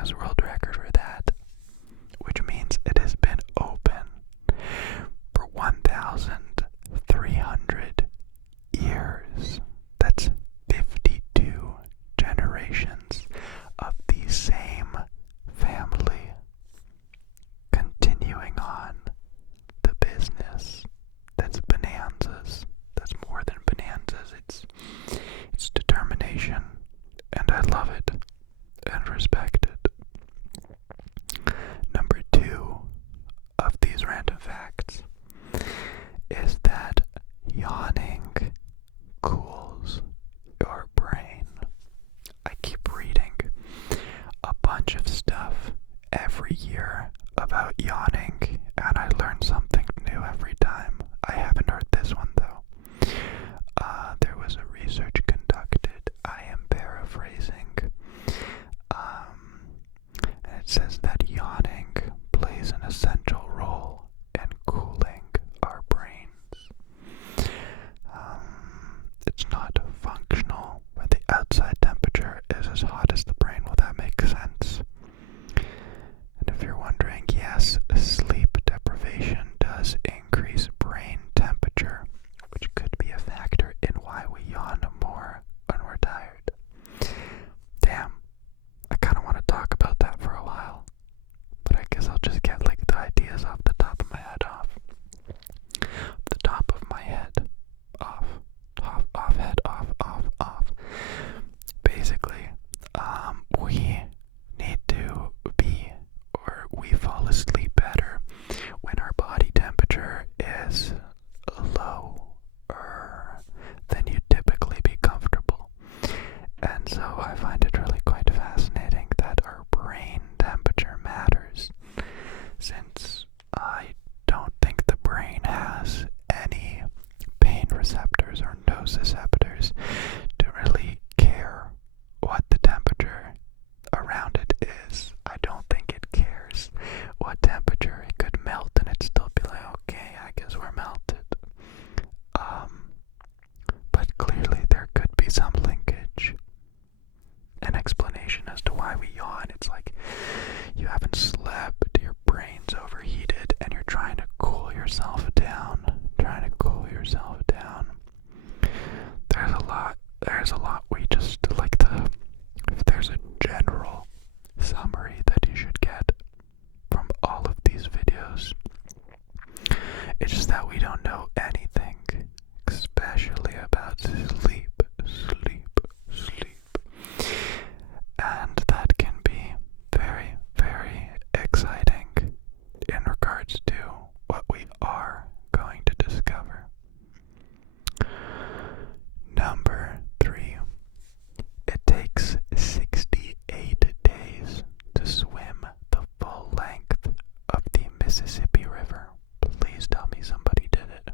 Guinness World Record for that, which means it has been open for 1,300 years. That's 52 generations of the same family continuing on the business. That's bonanzas. That's more than bonanzas. It's determination, and I love it and respect it. Number 2 of these random facts is that yawning cools your brain. I keep reading a bunch of stuff every year about yawning, and I learn something new every time. I haven't heard this one though. There was a research conducted, I am paraphrasing, and it says that yawning plays an essential role in cooling our brains. It's not functional when the outside temperature is as hot as the brain. Will that make sense? And if you're wondering, yes, sleep deprivation does increase brain temperature, which could be a factor in why we yawn more when we're tired. Damn, I kind of want to talk about that for a while, but I guess I'll just get like the ideas off the top of my head off. The top of my head off. Off head off. Basically, we need to be, or we fall asleep better when our body temperature is lower than you'd typically be comfortable. And so I find it really quite fascinating that our brain temperature matters, since I don't think the brain has any pain receptors or nociceptors to really care what the temperature around it is. I don't think it cares what temperature. It could melt and it'd still be like, okay, I guess we're melted. But clearly there could be some linkage, an explanation as to why we yawn. It's like you haven't slept, your brain's overheated, and you're trying to cool yourself down. There's a lot we just like if there's a general summary that you should get from all of these videos, it's just that we don't know anything, especially about sleep. And that can be very, very exciting in regards to what we are going to discover. Number 3. It takes 68 days to swim the full length of the Mississippi River. Please tell me somebody did it.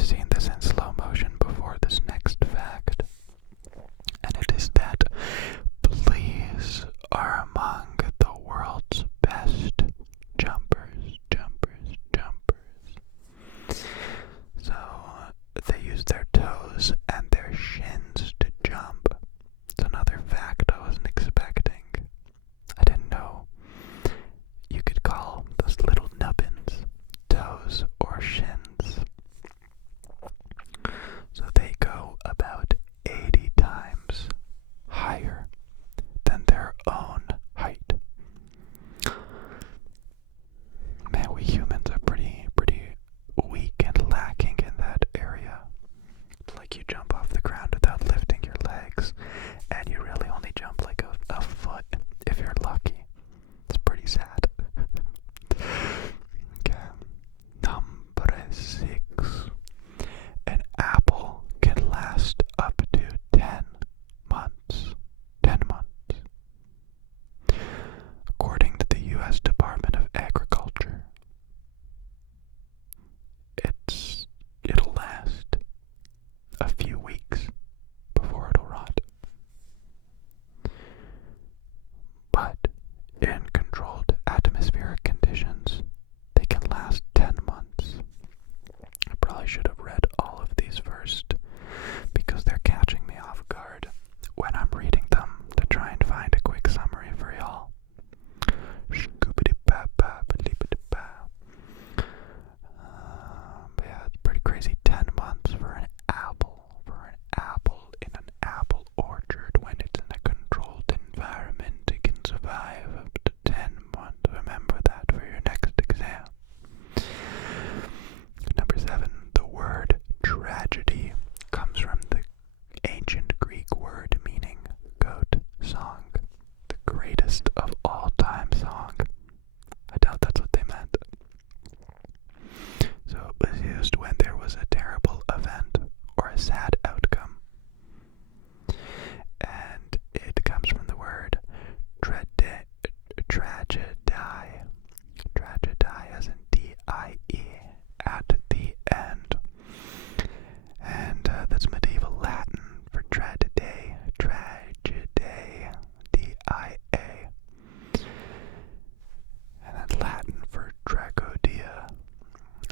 I've seen this in slow motion before, this next fact, and it is that fleas are among the world's best jumpers. So they use their toes and their shins to jump. It's another fact I wasn't expecting. I didn't know you could call those little nubbins toes or shins. So they go about 80 times higher than their own height. Man, we humans are pretty weak and lacking in that area. It's like you jump off the ground without lifting your legs, and you really only jump like a foot if you're lucky. It's pretty sad. Okay. Number 6. An apple can last up to 10 months. 10 months. According to the U.S. Department of Agriculture, it'll last a few weeks before it'll rot. But in controlled atmospheric conditions, they can last 10 months. I probably should have read all of these first because they're catching me off guard when I'm reading them to try and find a quick summary for y'all. But yeah, it's pretty crazy. 10 months for an apple. In an apple orchard when it's in a controlled environment, it can survive up to 10 months. Remember that for your next exam. Number 7. The word tragedy comes from the ancient Greek word meaning goat song. The greatest of all time song. I doubt that's what they meant. So it was used when there was a terrible event or a sad outcome. And it comes from the word tragedie. Tragedie as in D-I-E at the end. And that's medieval Latin for tragedy. Tragedy. D-I-A. And then Latin for tragodia.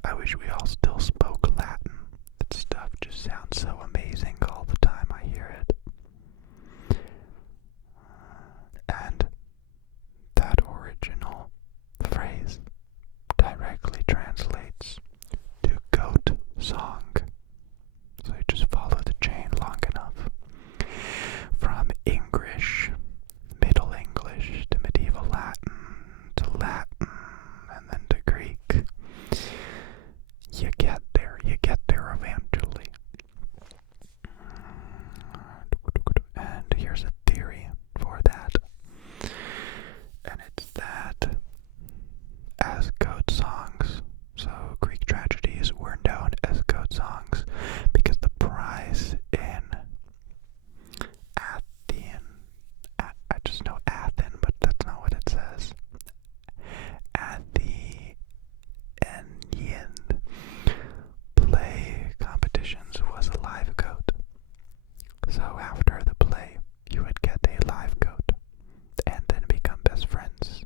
I wish we all still spoke Latin. That stuff just sounds so amazing all the time I hear it. And that original phrase directly translates to goat song. So you just follow the chain long enough. From English, Middle English, to medieval Latin, to Latin, and then to Greek. You get there eventually. And here's a theory for that. And it's that as goat songs, so Greek tragedies were known as goat songs because the prize in I just know Athens, but that's not what it says. Athenian play competitions was a live goat. So after the play, you would get a live goat and then become best friends.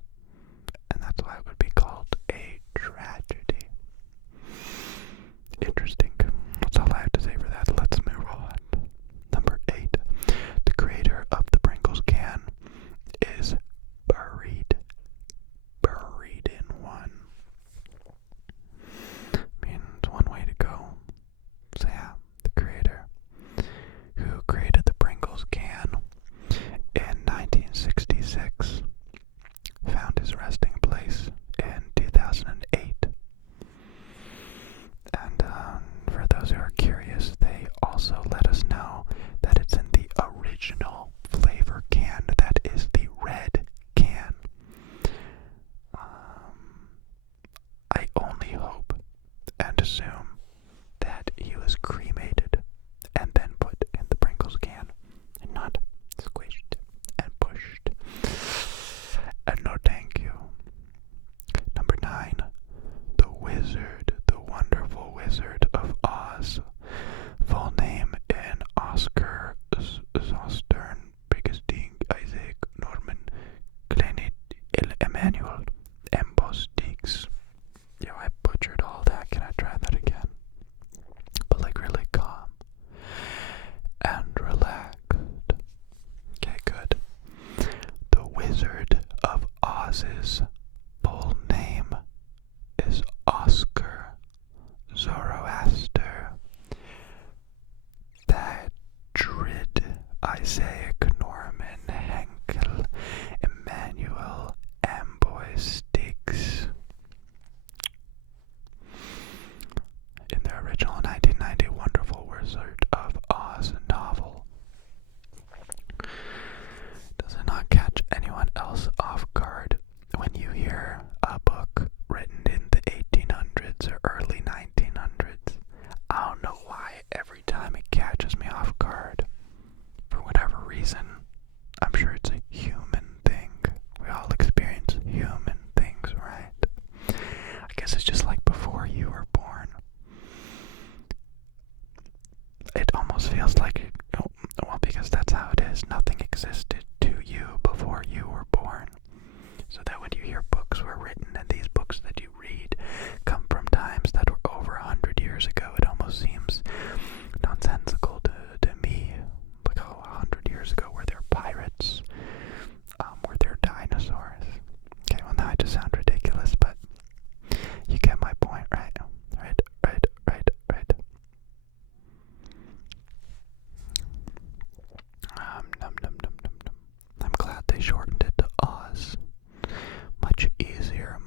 And that's why it would be called a tragedy. Interesting. That's all I have to say for that. Let's move on. Number 8. The creator of the Pringles can is buried in one. I mean, it's one way to go. So yeah, the creator who created the Pringles can in 1966 found his resting place in 2008. And for those who are curious, they also let us know that it's in the original flavor can, that is the red can. I only hope and assume that he was cremated and then put in the Pringles can and not squished and pushed. And no thank you. Number 9. The Wizard, the Wonderful Wizard of Oz Oz. Full name in Oscar Zostern, Biggestink, Isaac, Norman, Glenid, Emmanuel, Embostix. Yo, I butchered all that. Can I try that again? But like really calm and relaxed. Okay, good. The Wizard of Oz's full name is Oscar Zoroaster Thadrid Isaac Norman Henkel Emmanuel Amboy Stiggs. In the original 1990 Wonderful Wizard of Oz novel, does it not catch anyone else off guard when you hear a book written in the 1800s or early 1900s? I don't know why every time it catches me off guard. For whatever reason, I'm sure it's a human thing. We all experience human things, right? I guess it's just like before you were born. It almost feels like, well, because that's how it is. Nothing existed to you before you were born. So that when you hear books were written, and these books that you read come from times that were over 100 years ago, it almost seems nonsensical to me. Like, 100 years ago, were there pirates? Were there dinosaurs? Okay, well now I just sound ridiculous, but you get my point, right? Right. Num, num, num, num, num. I'm glad they shortened it to Oz. Much easier,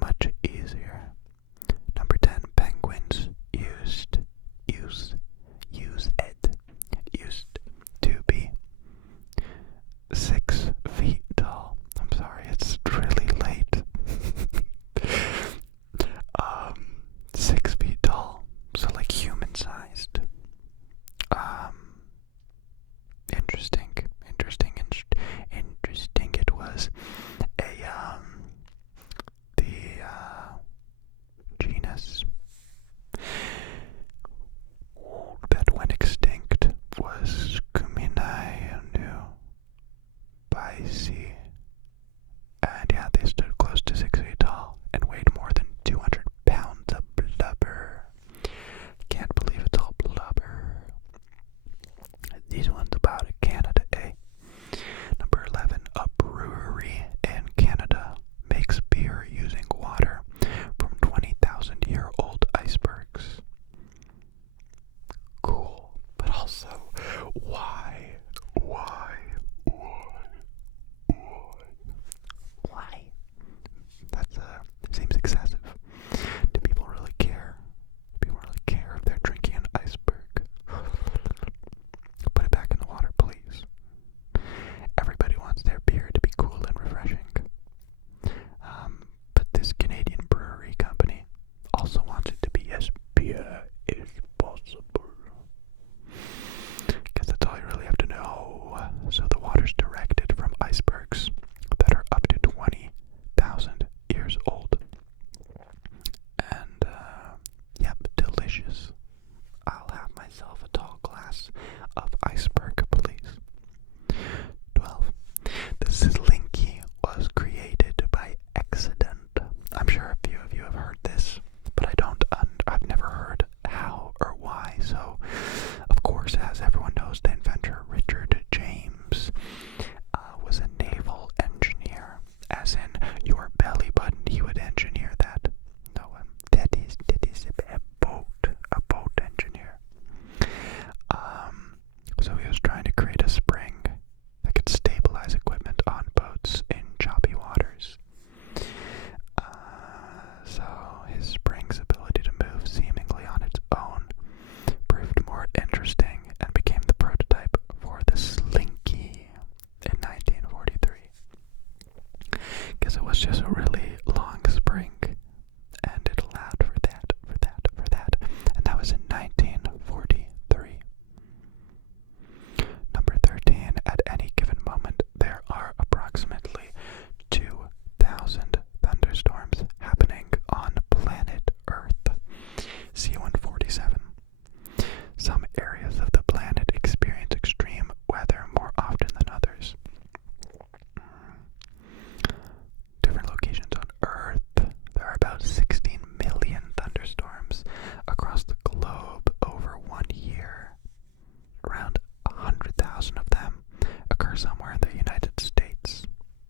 occur somewhere in the United States.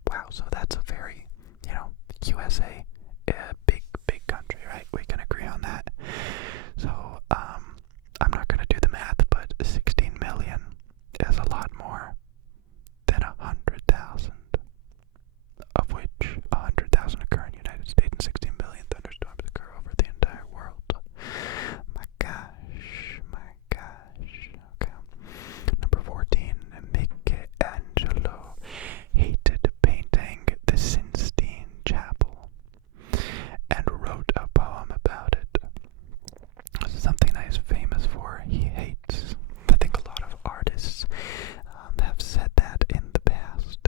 Wow, so that's a very, USA, big country, right? We can agree on that. So, I'm not going to do the math, but 16 million is a lot more than 100,000, of which 100,000 occur in the United States and 16 billion thunderstorms occur over the entire world. My gosh. Okay. Number 14, Michelangelo hated painting the Sistine Chapel and wrote a poem about it. This is something that he's famous for. He hates. I think a lot of artists have said that in the past.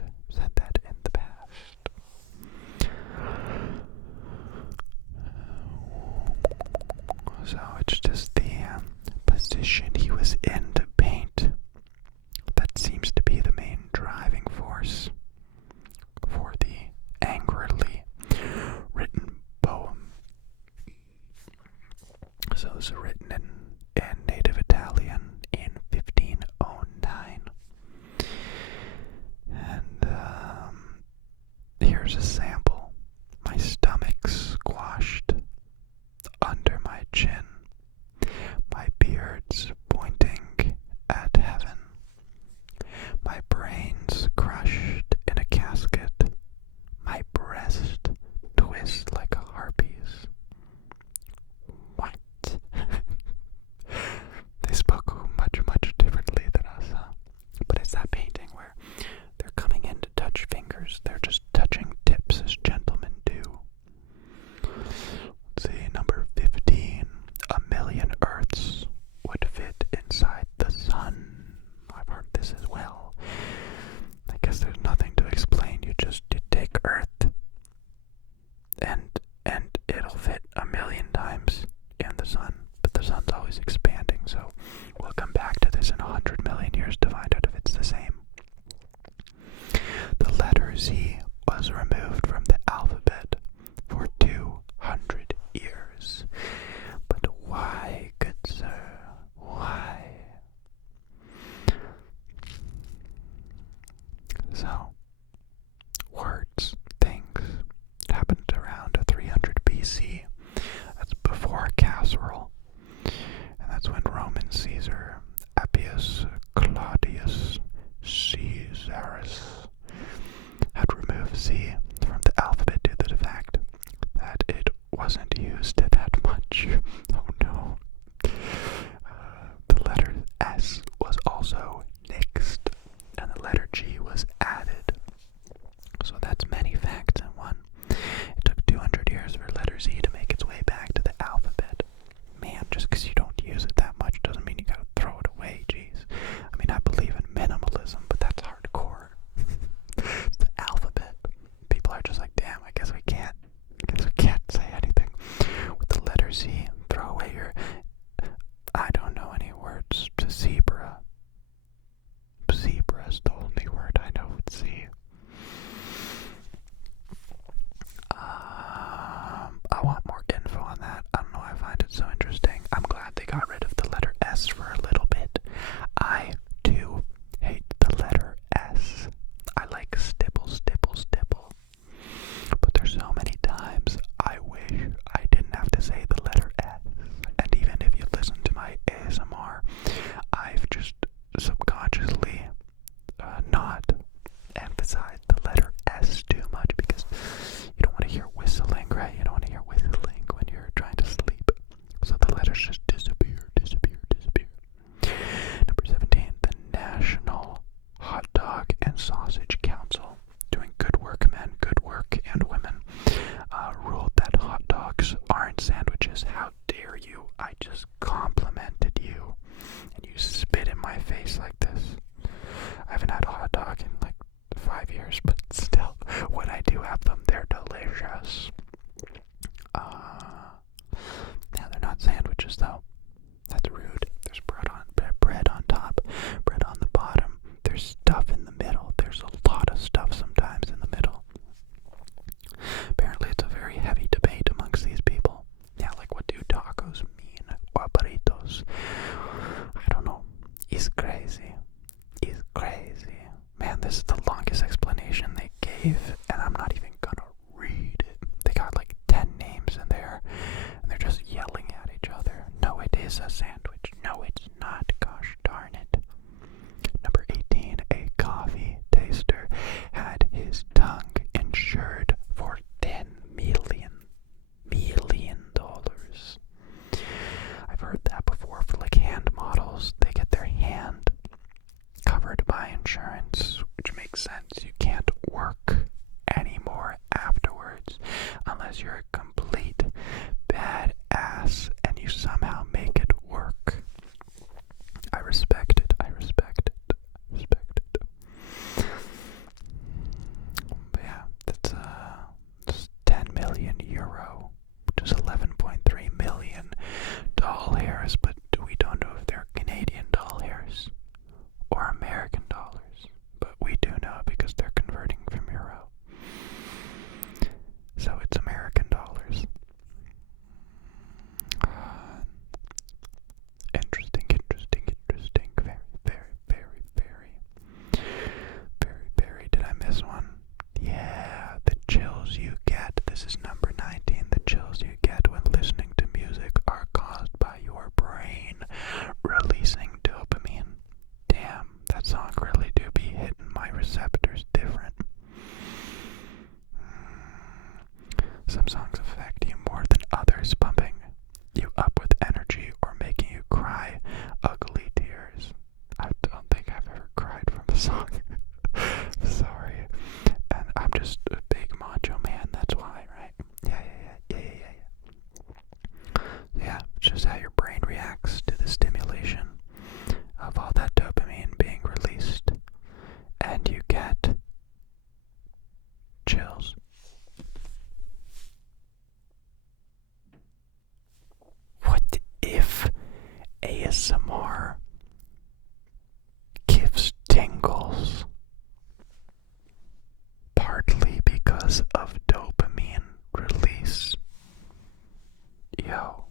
So it's just the position he was in to paint that seems to be the main driving force for the angrily written poem. So it was written in native Italian in 1509. And here's a sample. My stomach squashed under my chin, my beard's pointing at heaven, my brains crushed in a casket, my breast twists like a harpy's. What? They spoke much differently than us, huh? But it's that painting where they're coming in to touch fingers. They're just touching tips as gentlemen do. Let's see, number 15. 1,000,000 Earths would fit inside the sun. I've heard this as well. I guess there's nothing to explain. You take Earth and it'll fit 1,000,000 times in the sun. But the sun's always expanding, so we'll come back to this in 100 million years to find out if it's the same. The letter Z was removed from the alphabet for 200 years. But why, good sir? Why? So, words, things, happened around 300 BC. That's before casserole. And that's when Roman Caesar, Appius Claudius Caesarus, had removed Z from the alphabet due to the fact that it wasn't used that much. Oh no. The letter S was also nixed, and the letter G was added. So that's many facts in one. It took 200 years for letter Z to make its way back to the alphabet. Man, just because you don't use it that much doesn't mean you gotta throw it away, jeez. I mean, I believe in minimalism, but that's hardcore. It's the alphabet. People are just like, damn, I guess we can't say anything with the letter Z. Throw away your, I don't know any words. Zebra. Zebra is the only word I know with Z. I want more info on that. I don't know, I find it so interesting. I'm glad they got rid of the letter S for a little bit. I, too, hate the letter S. I like stipple. But there's so many times I wish I didn't have to say the letter S. And even if you listen to my ASMR, I've just subconsciously not emphasized the letter S too much because you don't want to hear whistling, right? You don't want to hear whistling when you're trying to sleep. So the letters just disappear. Number 17, the National Hot Dog and Sausage Council, doing good work, men, good work, and women, ruled that hot dogs aren't sandwiches. How dare you? I just complimented you, and you spit in my face like this. I haven't had a hot dog in like 5 years, but still, when I do have them, they're delicious. Now they're not sandwiches though. That's rude. There's bread on top, bread on the bottom. There's stuff in the middle. There's a lot of stuff sometimes in the middle. Apparently it's a very heavy debate amongst these people. Yeah, like what do tacos mean? Or burritos? I don't know. It's crazy. Man, and this is the longest explanation they gave, and I'm not even gonna read it. They got like 10 names in there, and they're just yelling at each other. No, it is a sandwich. No, it's not. Gosh darn it. Number 18, a coffee taster had his tongue insured for $10 million. I've heard that before for like hand models. They get their hand covered by insurance, which makes sense. You can't work anymore afterwards unless you're a complete badass and you somehow make it work. I respect it. But yeah, that's 10 million euro, which is 11.3 million doll hairs, but we don't know if they're Canadian doll hairs or American dollars, but we do know because they're converting from euro. So it's American dollars. Interesting. Very. Did I miss one? Yeah, the chills you get. This is number 19. The chills you get when listening to music are caused by your brain releasing dopamine. Damn, that song really do be hitting my receptors different. Some songs affect you more than others, pumping you up with energy or making you cry ugly tears. I don't think I've ever cried from a song. Sorry. And I'm just a big macho man, that's why, right? Yeah. Yeah, it's just how your brain reacts to the stimulation of all that dopamine being released. And you get chills. What if ASMR gives tingles? Partly because of dopamine release. Yo,